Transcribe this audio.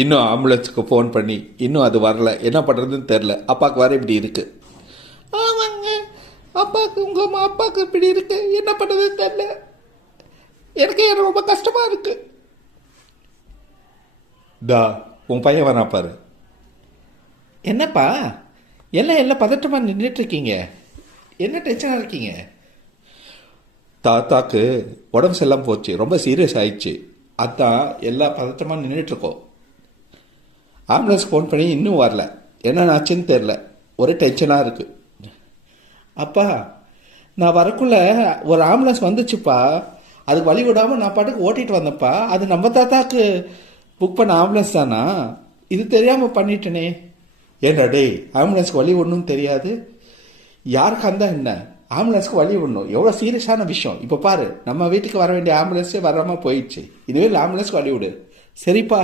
இன்னும் ஆம்புலன்ஸுக்கு ஃபோன் பண்ணி இன்னும் அது வரல, என்ன பண்ணுறதுன்னு தெரில. அப்பாவுக்கு வர இப்படி இருக்குது. ஆமாங்க, அப்பாவுக்கு உங்கள் அப்பாவுக்கு இப்படி இருக்கு, என்ன பண்ணுறதுன்னு தெரில. எனக்கு ரொம்ப கஷ்டமாக இருக்கு. தா உன் பையன் வரா பாரு. என்னப்பா எல்லாம் பதட்டமாக நின்றுட்டுருக்கீங்க, என்ன டென்ஷனாக இருக்கீங்க? தாத்தாக்கு உடம்பு சரியில்லாமல் போச்சு, ரொம்ப சீரியஸ் ஆயிடுச்சு. அதான் எல்லாம் பதட்டமாக நின்றுட்டுருக்கோம். ஆம்புலன்ஸ் ஃபோன் பண்ணி இன்னும் வரல, என்ன ஆச்சுன்னு தெரில, ஒரே டென்ஷனாக இருக்குது. அப்பா, நான் வரக்குள்ள ஒரு ஆம்புலன்ஸ் வந்துச்சுப்பா, அதுக்கு வழி விடாமல் நான் பாட்டுக்கு ஓட்டிகிட்டு வந்தேன்ப்பா. அது நம்ம தாத்தாக்கு புக் பண்ண ஆம்புலன்ஸ் தானா? இது தெரியாமல் பண்ணிட்டேனே. ஏண்டா டேய், ஆம்புலன்ஸ்க்கு வழி ஒன்றும் தெரியாது? யாருக்கு அந்த என்ன, ஆம்புலன்ஸ்க்கு வழி விடணும், எவ்வளோ சீரியஸான விஷயம். இப்போ பாரு, நம்ம வீட்டுக்கு வர வேண்டிய ஆம்புலன்ஸே வராமல் போயிடுச்சு, இதுவே ஆம்புலன்ஸ்க்கு வழி விடு. சரிப்பா.